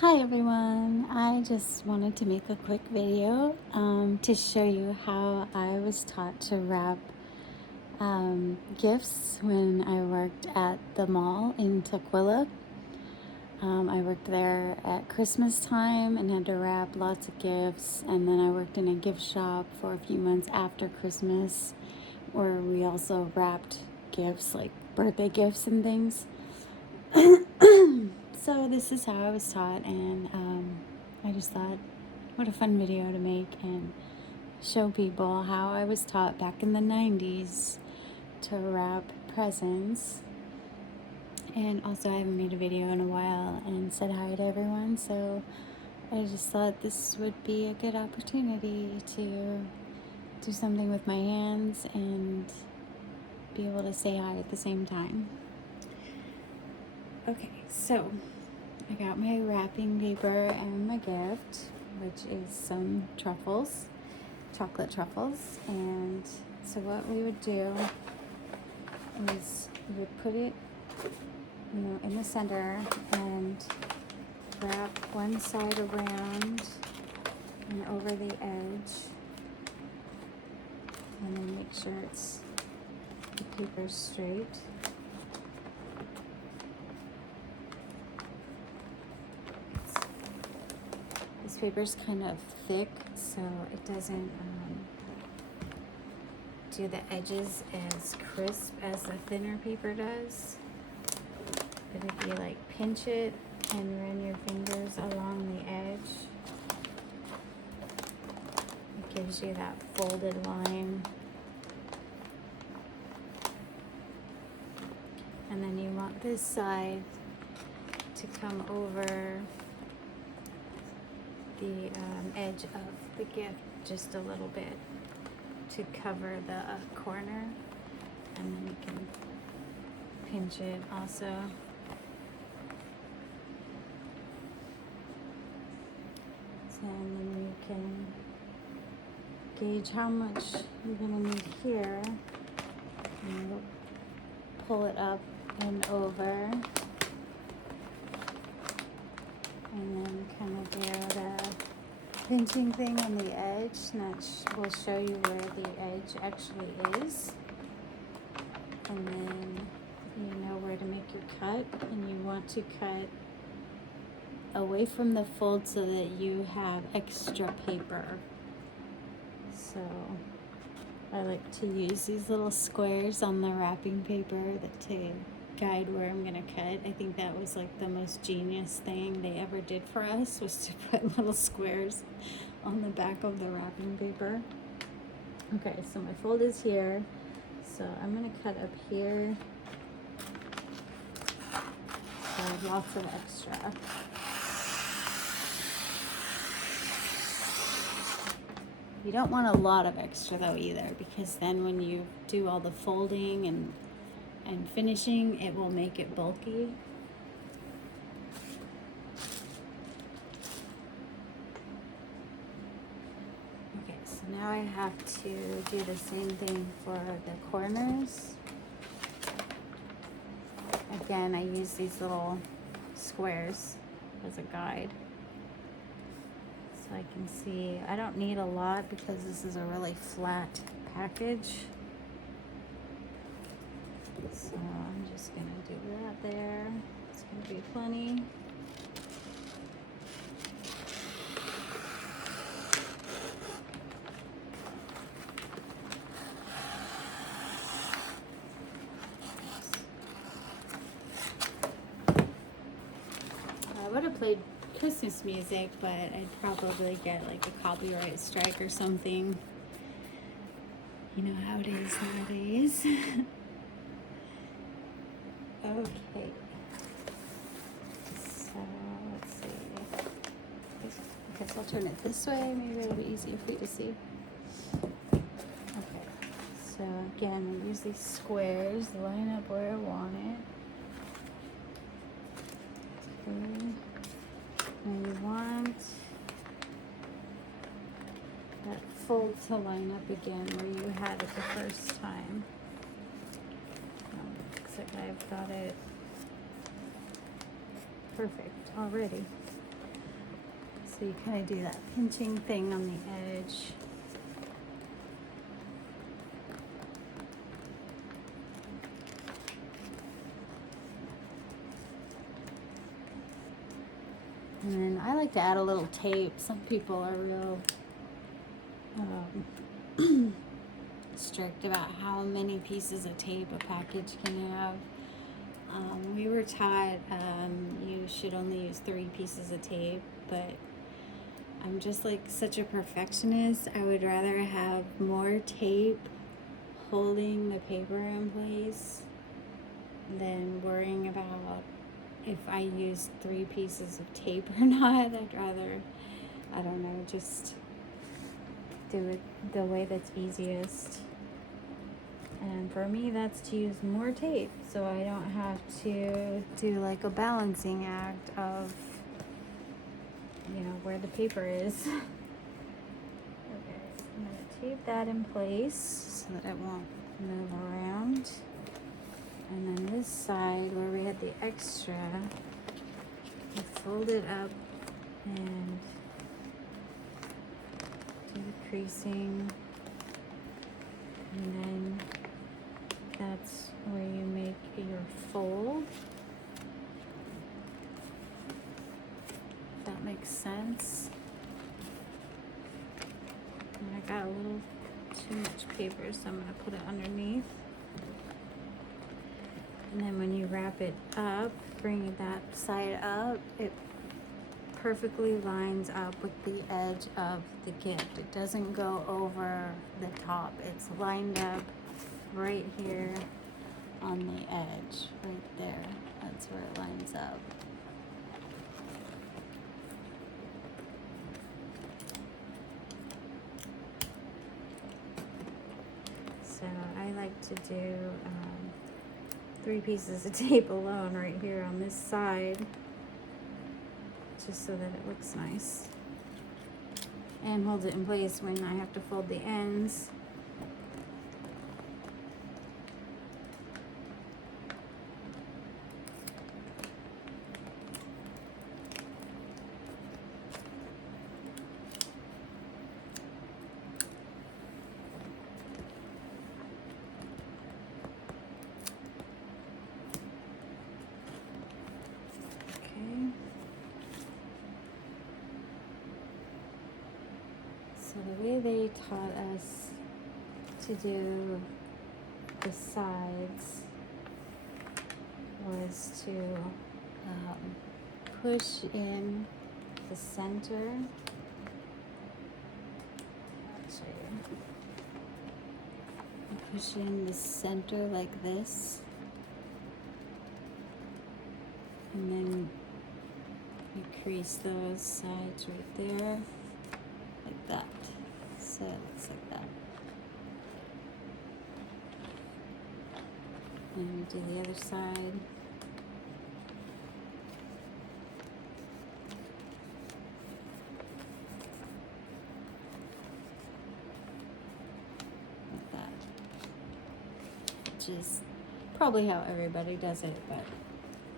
Hi everyone, I just wanted to make a quick video to show you how I was taught to wrap gifts when I worked at the mall in Tukwila. I worked there at Christmas time and had to wrap lots of gifts, and then I worked in a gift shop for a few months after Christmas where we also wrapped gifts like birthday gifts and things. So this is how I was taught, and I just thought, what a fun video to make and show people how I was taught back in the 90s to wrap presents. And also, I haven't made a video in a while and said hi to everyone, so I just thought this would be a good opportunity to do something with my hands and be able to say hi at the same time. Okay, so I got my wrapping paper and my gift, which is some truffles, chocolate truffles. And so what we would do is we would put it, in the center and wrap one side around and over the edge, and then make sure the paper's straight. This paper's kind of thick, so it doesn't do the edges as crisp as the thinner paper does. But if you pinch it and run your fingers along the edge, it gives you that folded line. And then you want this side to come over the edge of the gift just a little bit to cover the corner, and then you can pinch it also. So then you can gauge how much you're going to need here, and you'll pull it up and over, and then kind of do the pinching thing on the edge, and that will show you where the edge actually is. And then you know where to make your cut, and you want to cut away from the fold so that you have extra paper. So I like to use these little squares on the wrapping paper to guide where I'm gonna cut. I think that was the most genius thing they ever did for us, was to put little squares on the back of the wrapping paper. Okay, so my fold is here, so I'm gonna cut up here. So lots of extra. You don't want a lot of extra though either, because then when you do all the folding and finishing, it will make it bulky. Okay, so now I have to do the same thing for the corners. Again, I use these little squares as a guide, so I can see. I don't need a lot because this is a really flat package. So I'm just gonna do that there. It's gonna be plenty. I would have played Christmas music, but I'd probably get a copyright strike or something. You know how it is nowadays. Okay. So let's see. I guess I'll turn it this way. Maybe it'll be easier for you to see. Okay. So again, I use these squares, line up where I want it. Okay. And you want that fold to line up again where you had it the first time. Looks like I've got it perfect already. So you kind of do that pinching thing on the edge. And then I like to add a little tape. Some people are real strict about how many pieces of tape a package can have. We were taught you should only use 3 pieces of tape, but I'm just like such a perfectionist. I would rather have more tape holding the paper in place than worrying about if I use 3 pieces of tape or not. I'd rather, I don't know, just do it the way that's easiest. And for me, that's to use more tape so I don't have to do like a balancing act of, you know, where the paper is. Okay, I'm going to tape that in place so that it won't move around. And then this side where we had the extra, we fold it up and do the creasing. And then that's where you make your fold. If that makes sense. And I got a little too much paper, so I'm going to put it underneath. And then when you wrap it up, bring that side up, it perfectly lines up with the edge of the gift. It doesn't go over the top. It's lined up right here on the edge, right there. That's where it lines up. So I like to do 3 pieces of tape alone right here on this side, just so that it looks nice and holds it in place when I have to fold the ends. So the way they taught us to do the sides was to push in the center. I'll show you. Push in the center like this, and then you crease those sides right there, like that. So it looks like that. And you do the other side. Like that. Which is probably how everybody does it, but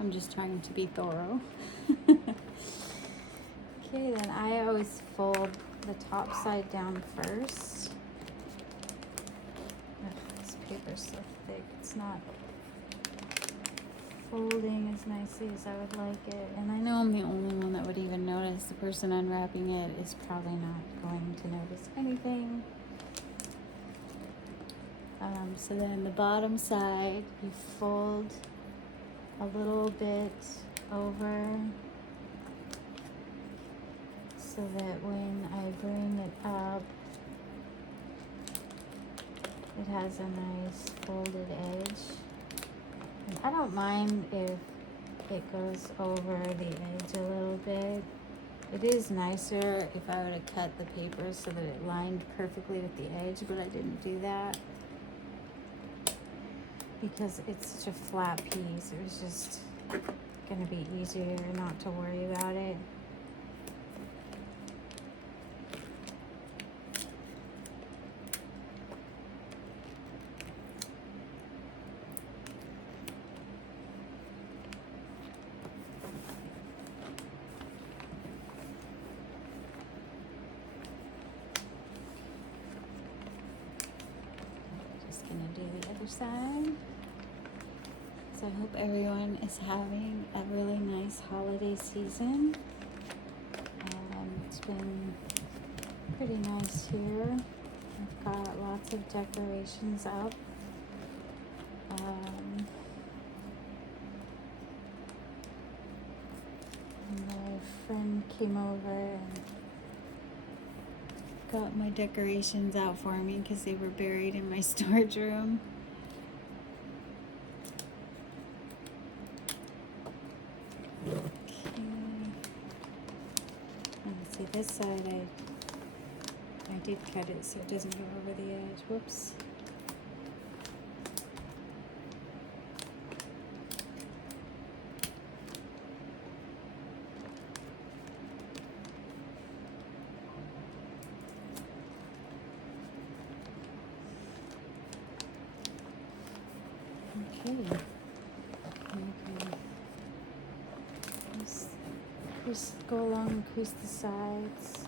I'm just trying to be thorough. Okay, then I always fold the top side down first. Ugh, this paper's so thick, it's not folding as nicely as I would like it. And I know I'm the only one that would even notice. The person unwrapping it is probably not going to notice anything. So then the bottom side, you fold a little bit over, so that when I bring it up, it has a nice folded edge. And I don't mind if it goes over the edge a little bit. It is nicer if I would have cut the paper so that it lined perfectly with the edge, but I didn't do that because it's such a flat piece. It was just going to be easier not to worry about it. other side. So I hope everyone is having a really nice holiday season. It's been pretty nice here. I've got lots of decorations up. My friend came over and got my decorations out for me because they were buried in my storage room. Okay. Let's see, this side I did cut it so it doesn't go over the edge. Whoops. Okay. Just go along and crease the sides.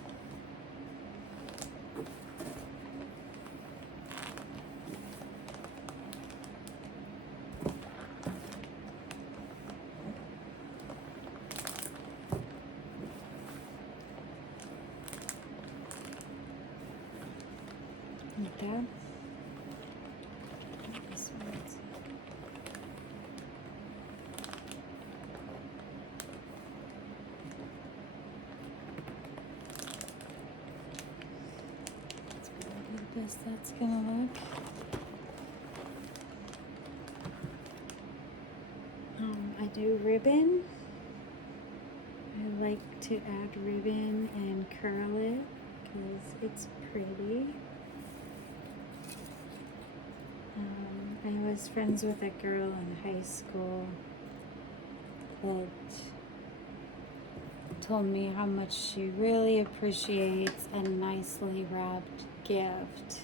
Like that. This one's the best that's gonna look. I do ribbon. I like to add ribbon and curl it because it's pretty. I was friends with a girl in high school that told me how much she really appreciates a nicely wrapped gift.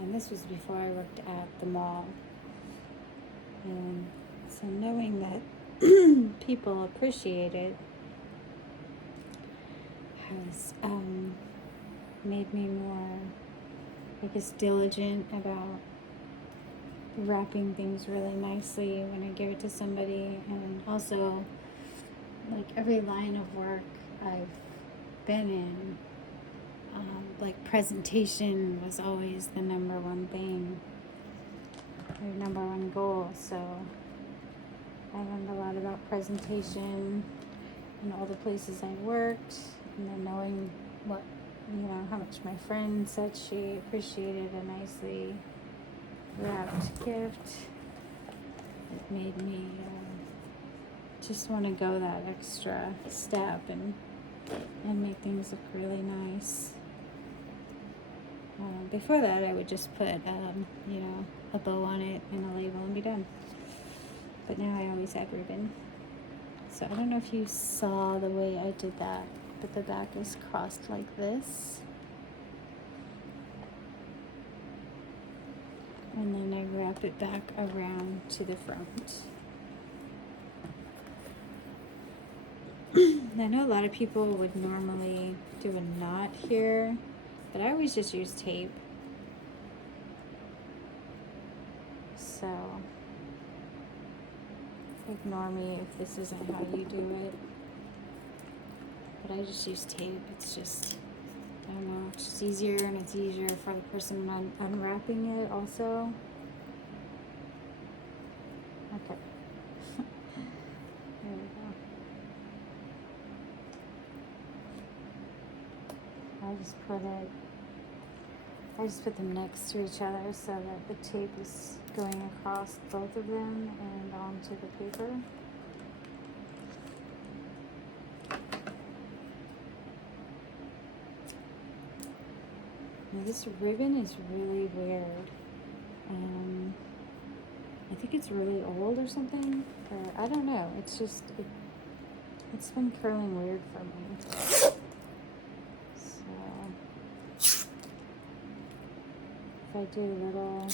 And this was before I worked at the mall. And so knowing that people appreciate it has made me more, I guess, diligent about wrapping things really nicely when I give it to somebody. And also, like, every line of work I've been in, like, presentation was always the number one thing, or number one goal. So I learned a lot about presentation in all the places I worked, and then knowing what, how much my friend said she appreciated a nicely wrapped gift. It made me just want to go that extra step and make things look really nice. Before that, I would just put, a bow on it and a label and be done. But now I always add ribbon. So I don't know if you saw the way I did that, but the back is crossed like this. And then I wrap it back around to the front. I know a lot of people would normally do a knot here, but I always just use tape. So ignore me if this isn't how you do it. But I just use tape. It's just, I don't know, it's just easier, and it's easier for the person unwrapping it also. Okay. There we go. I just put them next to each other so that the tape is going across both of them and onto the paper. Now this ribbon is really weird. I think it's really old or something, or I don't know. It's just, it's been curling weird for me. If I do little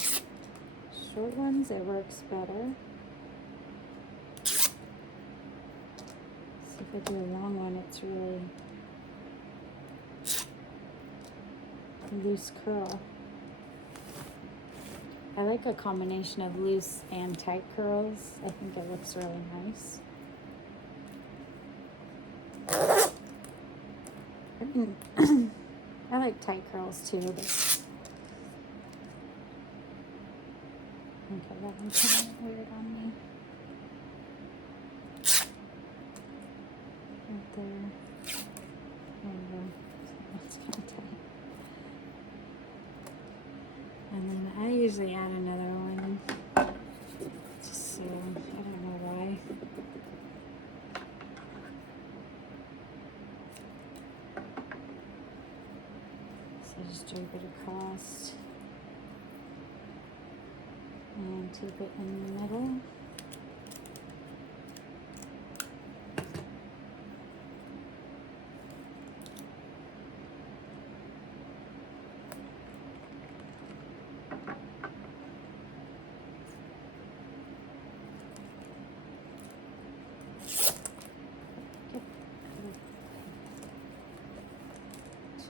short ones, it works better. So if I do a long one, it's really loose curl. I like a combination of loose and tight curls. I think it looks really nice. I like tight curls too, but okay, that one's kind of weird on me. Right there. There we go. That's kind of tight. And then I usually add another one. Just so, I don't know why. So just drape it across. And tape it in the middle.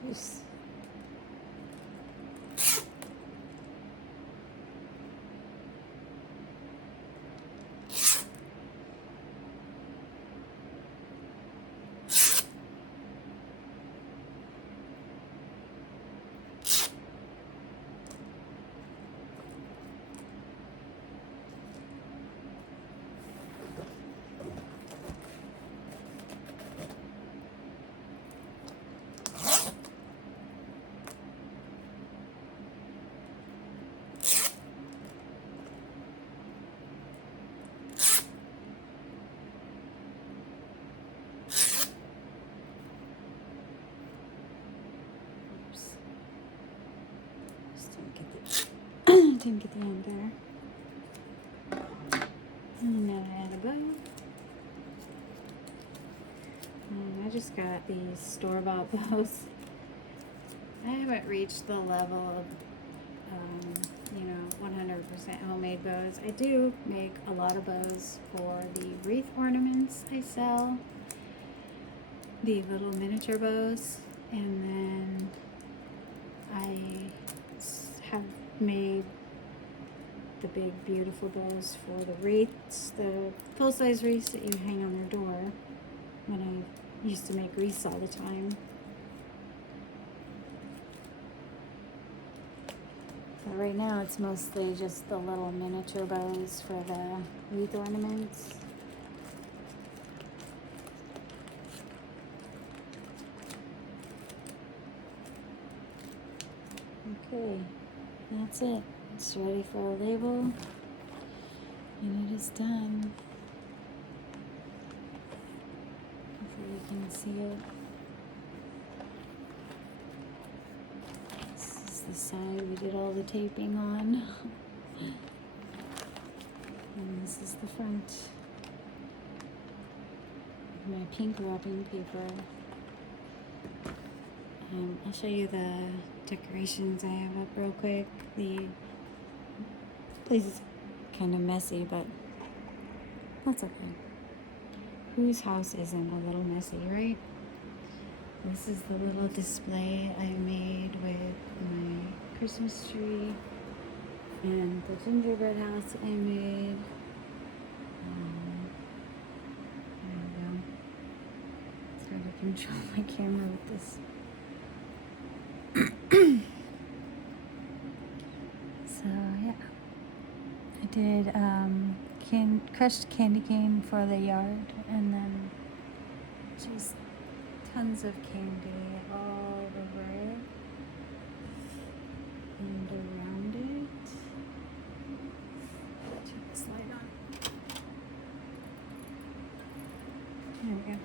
Jeez. Didn't get the end there. And now I add a bow. And I just got these store-bought bows. I haven't reached the level of, 100% homemade bows. I do make a lot of bows for the wreath ornaments I sell. The little miniature bows. And then I have made the big beautiful bows for the wreaths, the full-size wreaths that you hang on your door, when I used to make wreaths all the time. But right now it's mostly just the little miniature bows for the wreath ornaments. Okay, that's it. It's ready for a label, and it is done. Hopefully you can see it. This is the side we did all the taping on. And this is the front. My pink wrapping paper. I'll show you the decorations I have up real quick. The place is kind of messy, but that's okay. Whose house isn't a little messy, right? This is the little display I made with my Christmas tree and the gingerbread house I made. There we go. It's hard to control my camera with this. So yeah, I did crushed candy cane for the yard, and then just tons of candy all over it and around it. Turn this light on. There we go.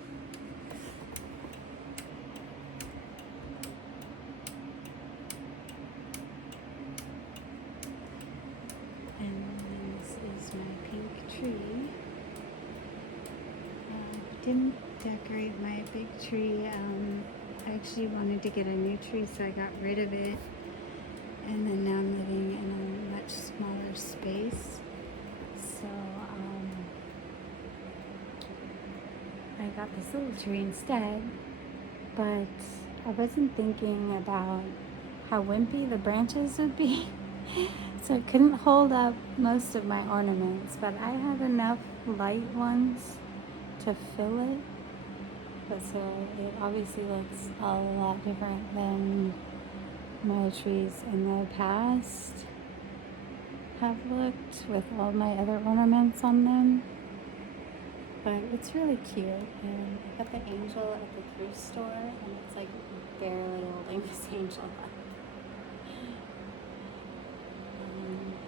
My pink tree. Didn't decorate my big tree. I actually wanted to get a new tree, so I got rid of it. And then now I'm living in a much smaller space. So I got this little tree instead. But I wasn't thinking about how wimpy the branches would be. So it couldn't hold up most of my ornaments, but I had enough light ones to fill it. But so it obviously looks a lot different than my trees in the past have looked with all my other ornaments on them. But it's really cute, and I got the angel at the thrift store, and it's like barely holding this angel up.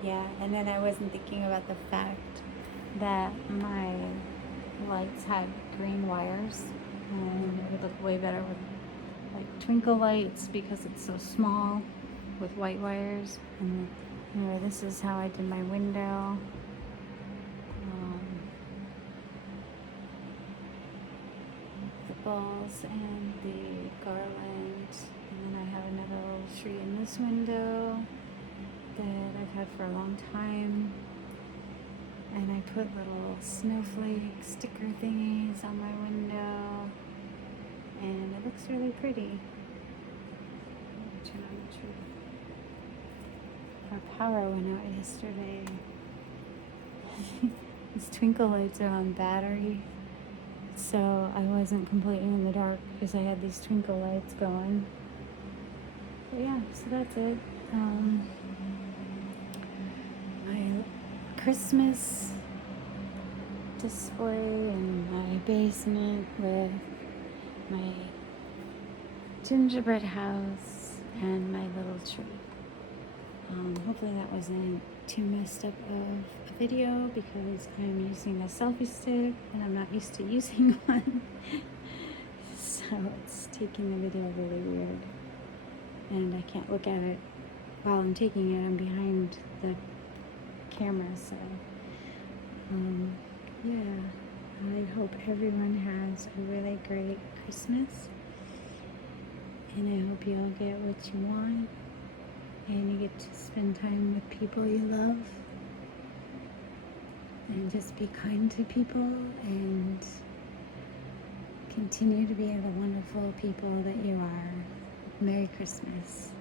Yeah, and then I wasn't thinking about the fact that my lights had green wires, and it would look way better with like twinkle lights because it's so small with white wires. And anyway, this is how I did my window. The balls and the garland, and then I have another little tree in this window that I've had for a long time, and I put little snowflake sticker thingies on my window, and it looks really pretty. Turn on the tree. Our power went out yesterday. These twinkle lights are on battery, so I wasn't completely in the dark because I had these twinkle lights going. But yeah, so that's it. My Christmas display in my basement with my gingerbread house and my little tree. Hopefully that wasn't too messed up of a video because I'm using a selfie stick and I'm not used to using one. So it's taking the video really weird. And I can't look at it while I'm taking it. I'm behind the camera, so yeah. I hope everyone has a really great Christmas, and I hope you all get what you want, and you get to spend time with people you love, and just be kind to people, and continue to be the wonderful people that you are. Merry Christmas.